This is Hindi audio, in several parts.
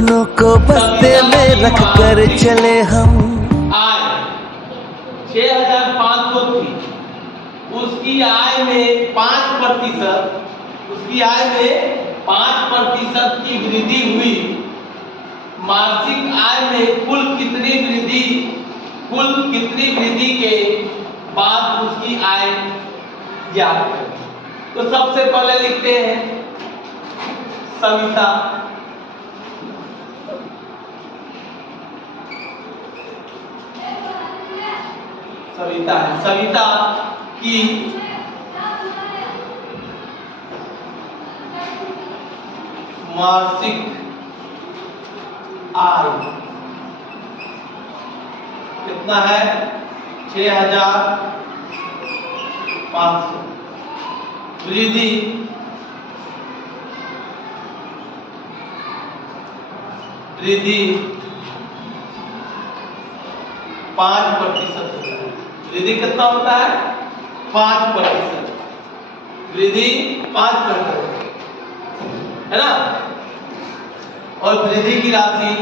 सपनों को बस्ते में रख कर चले हम। आय 6,500 थी, उसकी आय में 5%, उसकी आय में 5% की वृद्धि हुई। मासिक आय में कुल कितनी वृद्धि के बाद उसकी आय ज्ञात करें। तो सबसे पहले लिखते हैं सविता। सविता की मासिक आय कितना है? 6,500। वृद्धि वृद्धि 5%। वृद्धि कितना होता है? 5%। वृद्धि 5% है ना। और वृद्धि की राशि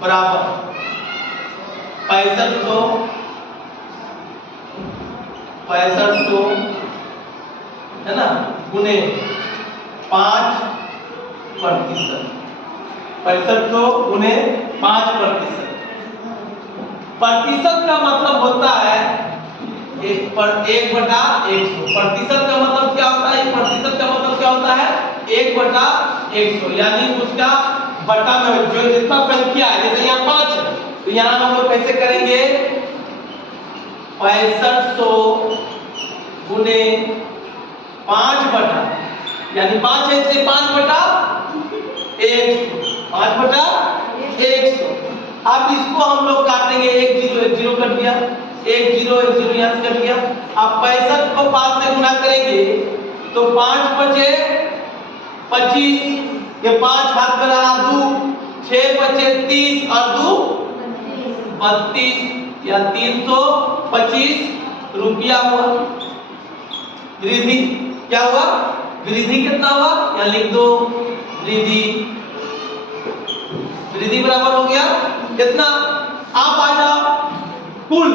बराबर 6500 है ना, गुने 5%। 6500 गुने 5%। प्रतिशत का मतलब होता है 1/100। प्रतिशत का मतलब क्या होता है? प्रतिशत का मतलब क्या होता है? 1/100, यानी उसका बटा में जो जितना संख्या है, जैसे यहाँ 5 है तो यहाँ हम लोग कैसे करेंगे? 6500 गुने 5/, यानी 5 है इसलिए 5/100। 5/100। अब इसको हम लोग काटेंगे, 1 0 कट गया, 1 0 यहाँ से कट गया। अब 65 को 5 से गुना करेंगे तो 5 बचे 25, ये 5 हाथ में रहा 2, 6 बचे 30 और 2 32, या 325 रुपया हुआ। वृद्धि क्या हुआ? वृद्धि कितना हुआ? यहाँ लिख दो। वृद्धि बराबर हो गया कितना? आप आ जाओ कुल,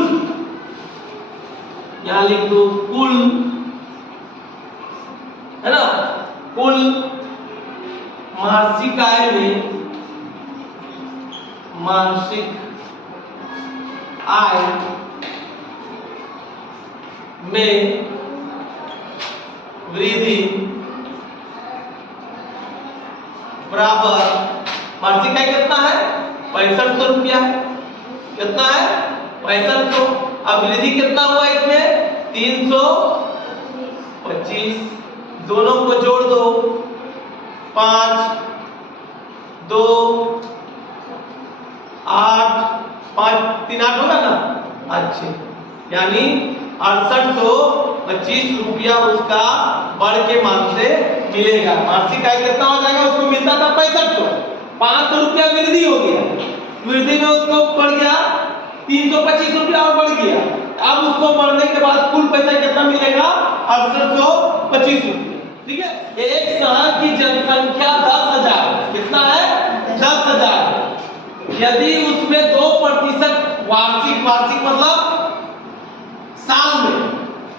यहाँ लिख दो कुल, है ना। कुल मासिक आय में वृद्धि बराबर, मासिक आय कितना है? 6500 रुपया है। कितना है? 6500। अब वृद्धि कितना हुआ इसमें? 325। दोनों को जोड़ दो, 5 2 8 5 3 8 होगा ना। अच्छे, यानी 6825 रुपया उसका बढ़ के मान से मिलेगा। मासिक आय कितना हो जाएगा? उसको मिलता था 6500, 500 रुपया वृद्धि हो गया। वृद्धि में उसको बढ़ गया 325 रुपया और बढ़ गया। अब उसको बढ़ने के बाद कुल पैसा कितना मिलेगा? 6825 रुपया। ठीक है। एक शहर की जनसंख्या 10,000, कितना है? 10,000। यदि उसमें 2% वार्षिक मतलब साल में,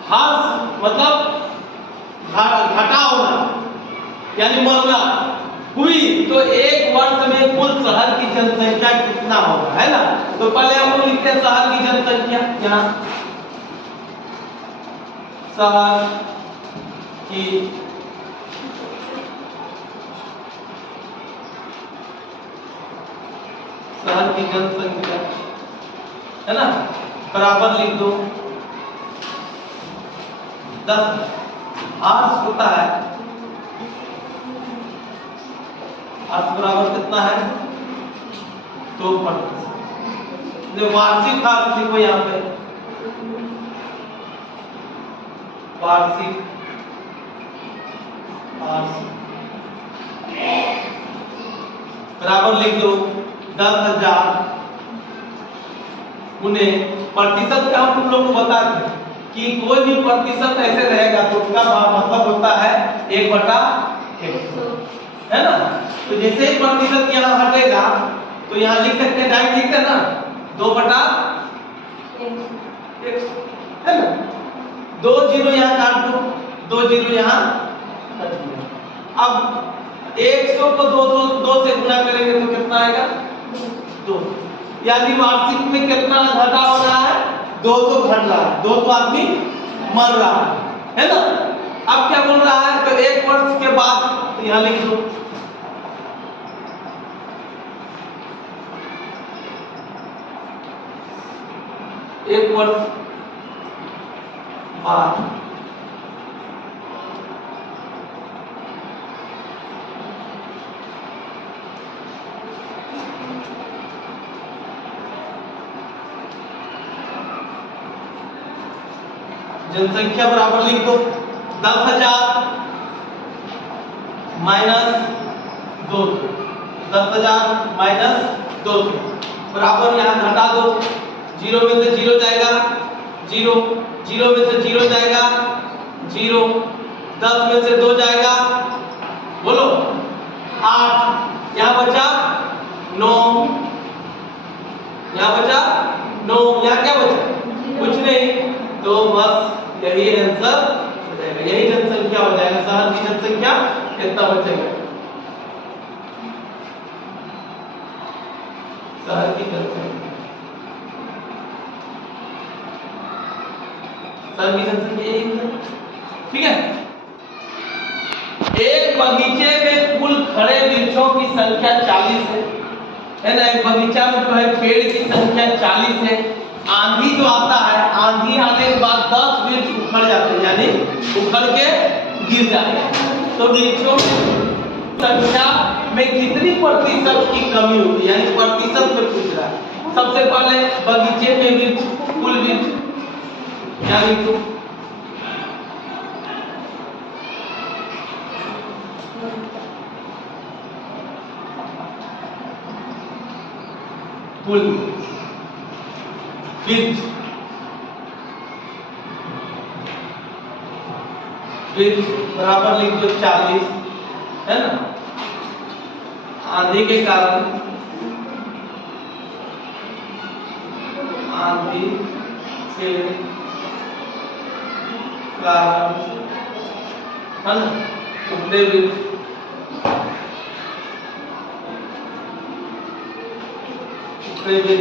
हर मतलब घटा होना यानी मरना हुई, तो एक वर्ष में कुल शहर की जनसंख्या कितना होगा, है ना। तो पहले हम लोग लिखते हैं शहर की जनसंख्या। यहाँ शहर की जनसंख्या, है ना, बराबर लिख दो 10। आज होता है, आज बराबर कितना है? 2%। वार्षिक खर्च लिखो यहाँ पे, वार्षिक बराबर लिख दो 10,000 उन्हें प्रतिशत का हम तुम लोग को बताते हैं कि कोई भी प्रतिशत ऐसे रहेगा तो उसका मतलब होता है 1/100, है ना। तो जैसे ही प्रतिशत यहाँ हटेगा तो यहाँ लिख सकते हैं, डायरेक्ट लिखते हैं ना 2/100, है ना। 2 जीरो यहाँ काट दो, 2 जीरो यहाँ कट गया। अब 100 को 2 से गुणा करेंगे तो कितना आएगा 2, यानी वार्षिक में कितना घटा हो रहा है 200 घट रहा है, 200 आदमी मर रहा है ना। अब क्या बोल रहा है तो 1 वर्ष के बाद यहाँ लिख दो, एक वर्ष बाद जनसंख्या बराबर लिख दो 10,000 माइनस 200, 10,000 माइनस 200 बराबर यहाँ घटा दो, 0 में से 0 जाएगा 0, 0 में से 0 जाएगा 0, 10 में से 2 जाएगा बोलो 8, यहाँ बचा 9, यहाँ बचा 9, यहाँ क्या बचा कुछ नहीं। तो बस यही आंसर हो जाएगा, यही जनसंख्या हो जाएगा। शहर की जनसंख्या कितना बचेगा, शहर की जनसंख्या, शहर की जनसंख्या यही है, ठीक है। एक बगीचे में कुल खड़े वृक्षों की संख्या 40 है ना। एक बगीचा में जो है पेड़ की संख्या 40 है। आंधी जो आता है, आंधी आने के बाद 10 वृक्ष उखड़ जाते हैं, यानी उखड़ के गिर जाते हैं। तो वृक्षों की संख्या में कितनी प्रतिशत की कमी होगी, यानी प्रतिशत में पूछ रहा है। सबसे पहले बगीचे में वृक्ष, कुल वृक्ष, यानी कुल वृक्ष बराबर लिख दो 40, है ना। आंधी के कारण, आंधी के कारण, है ना, टुकड़े वृक्ष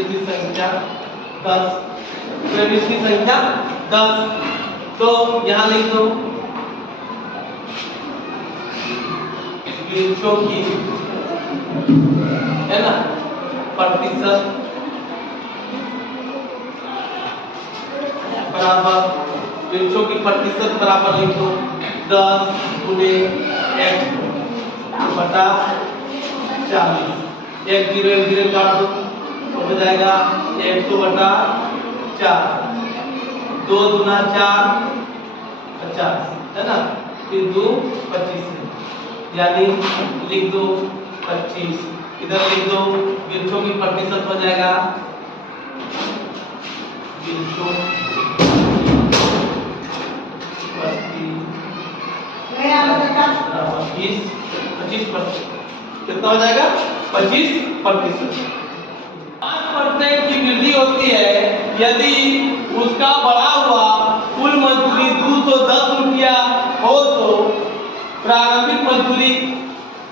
की संख्या 10, वृक्ष की संख्या 10। तो यहां लिख दो वृक्षों की, है ना, प्रतिशत बराबर, वृक्षों की प्रतिशत बराबर लिख दो 10 गुणे 1/40, 1 0 1 0 काट दो तो हो जाएगा 100/4, 2 दूना 4 50, है ना। फिर 2 25 है, यानी लिख दो 25, इधर लिख दो वृक्षों की प्रतिशत हो जाएगा वृक्षों 25%, कितना हो जाएगा 25%। 5% की वृद्धि होती है यदि उसका बढ़ा हुआ कुल मजदूरी 210 रुपया हो तो प्रारंभिक मजदूरी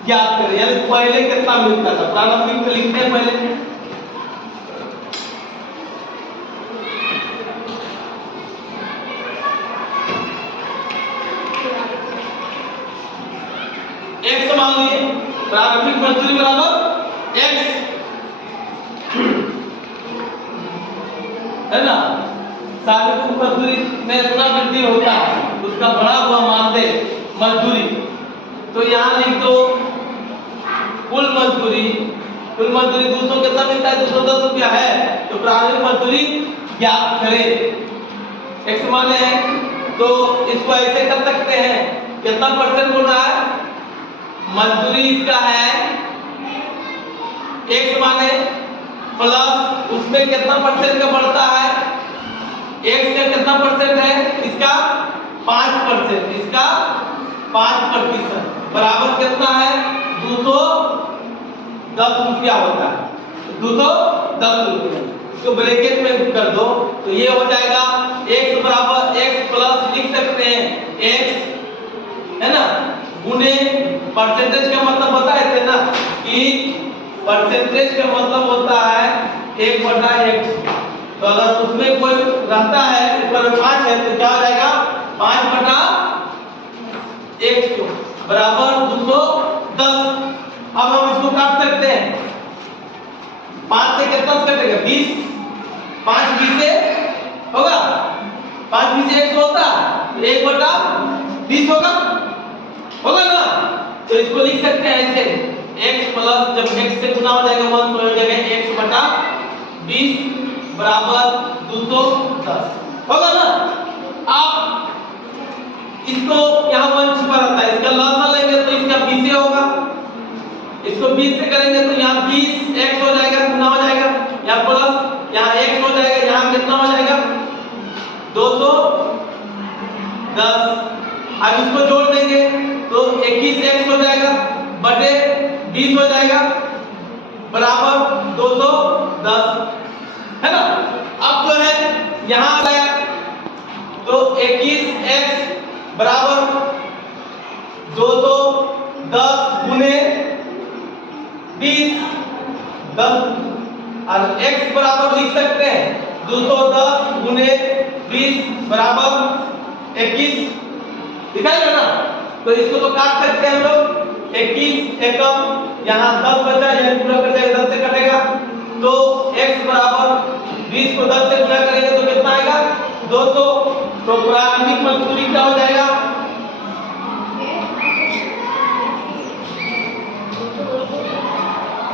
ज्ञात करें, यानी पहले कितना मिलता था। प्रारंभिक में लिखते हैं पहले, x मान लिए, प्रारंभिक मजदूरी बराबर x, है ना। सार्वजनिक मजदूरी में इतना वृद्धि होता है, उसका बढ़ा हुआ मानदेय मजदूरी। तो यहाँ लिख दो कुल मजदूरी, 200 कितना मिलता है 210 रुपया है, तो प्रारंभिक मजदूरी ज्ञात करें। x माने है तो इसको ऐसे कर सकते हैं, कितना परसेंट बोल रहा है, मजदूरी इसका है x माने प्लस उसमें कितना परसेंट का बढ़ता है, x का कितना परसेंट है, इसका 5%, इसका 5% बराबर कितना है, 210 रुपया होता है, 210 रुपया। इसको ब्रैकेट में कर दो तो ये हो जाएगा x बराबर x प्लस लिख सकते हैं x, है ना, गुने परसेंटेज का मतलब बताए थे ना कि परसेंटेज का मतलब होता है 1/x। तो अगर उसमें कोई रहता है ऊपर 5 है तो क्या हो जाएगा 5/x बराबर 210। अब हम इसको काट सकते हैं, 5 से कितना कटेगा 20, 5 20 से होगा, 5 20 से 1 होता तो 1/20 होगा ना। तो इसको लिख सकते हैं ऐसे x प्लस, जब x से गुना हो जाएगा 1 तो हो जाएगा x/20 बराबर 210 होगा ना। आप इसको यहाँ 1 छुपा रहता है, इसका लॉस लेंगे तो इसका 20 से होगा, इसको 20 से करेंगे तो यहाँ 20x हो जाएगा, गुना हो जाएगा, यहाँ प्लस यहाँ x हो जाएगा, यहाँ कितना हो जाएगा 210। अब इसको जोड़ देंगे तो 21x हो जाएगा बटे 20 हो जाएगा बराबर 210, है ना। अब जो है यहाँ आ गया तो 21x बराबर 210 गुने 20, 10 और x बराबर लिख सकते हैं 210 गुने 20 बराबर 21, दिखाएगा ना। तो इसको तो काट सकते हैं हम लोग, 21 एकम यहाँ 10 बचा, यानी पूरा कर जाएगा 10 से कटेगा तो x बराबर 20 को 10 से गुना करेंगे तो कितना आएगा 200। तो प्रारंभिक मजदूरी क्या हो जाएगा,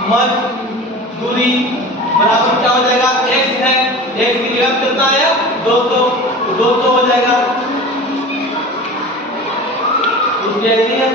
मजदूरी बराबर क्या हो जाएगा, x है, x की जगह कितना आया 200, तो 200 हो जाएगा। तो जैसे ही हम